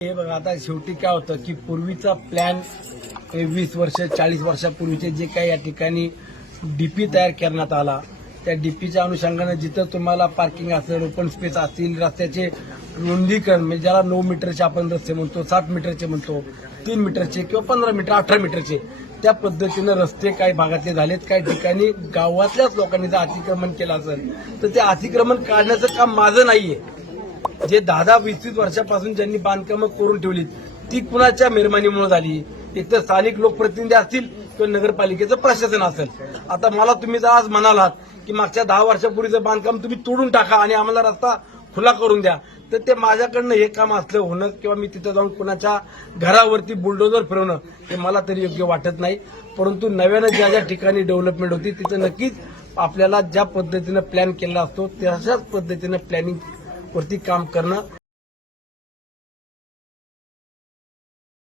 हे बघा आता शेवटी काय होतं की पूर्वीचा प्लॅन वीस वर्ष चाळीस वर्षापूर्वीचे जे काही या ठिकाणी डीपी तयार करण्यात आला त्या डीपीच्या अनुषंगानं जिथं तुम्हाला पार्किंग असेल ओपन स्पेस असतील रस्त्याचे रुंदीकरण म्हणजे ज्याला नऊ मीटरचे आपण रस्ते म्हणतो सात मीटरचे म्हणतो तीन मीटरचे किंवा पंधरा मीटर अठरा मीटरचे त्या पद्धतीनं रस्ते काही भागातले झालेत काही ठिकाणी गावातल्याच लोकांनी जर अतिक्रमण केलं असेल तर ते अतिक्रमण काढण्याचं काम माझं नाहीये. जे दहा दहा वीस वीस वर्षापासून ज्यांनी बांधकामं करून ठेवली ती कुणाच्या मेहरबानीमुळे झाली? एक तर स्थानिक लोकप्रतिनिधी असतील किंवा नगरपालिकेचं प्रशासन असेल. आता मला तुम्ही जर आज म्हणालात की मागच्या दहा वर्षापूर्वीचं बांधकाम तुम्ही तोडून टाका आणि आम्हाला रस्ता खुला करून द्या तर ते माझ्याकडनं हे काम असलं होणं किंवा मी तिथं जाऊन कुणाच्या घरावरती बुलडोजर फिरवणं हे मला तरी योग्य वाटत नाही. परंतु नव्यानं ज्या ज्या ठिकाणी डेव्हलपमेंट होती तिथं नक्कीच आपल्याला ज्या पद्धतीनं प्लॅन केला असतो तशाच पद्धतीनं प्लॅनिंग वरती काम करणं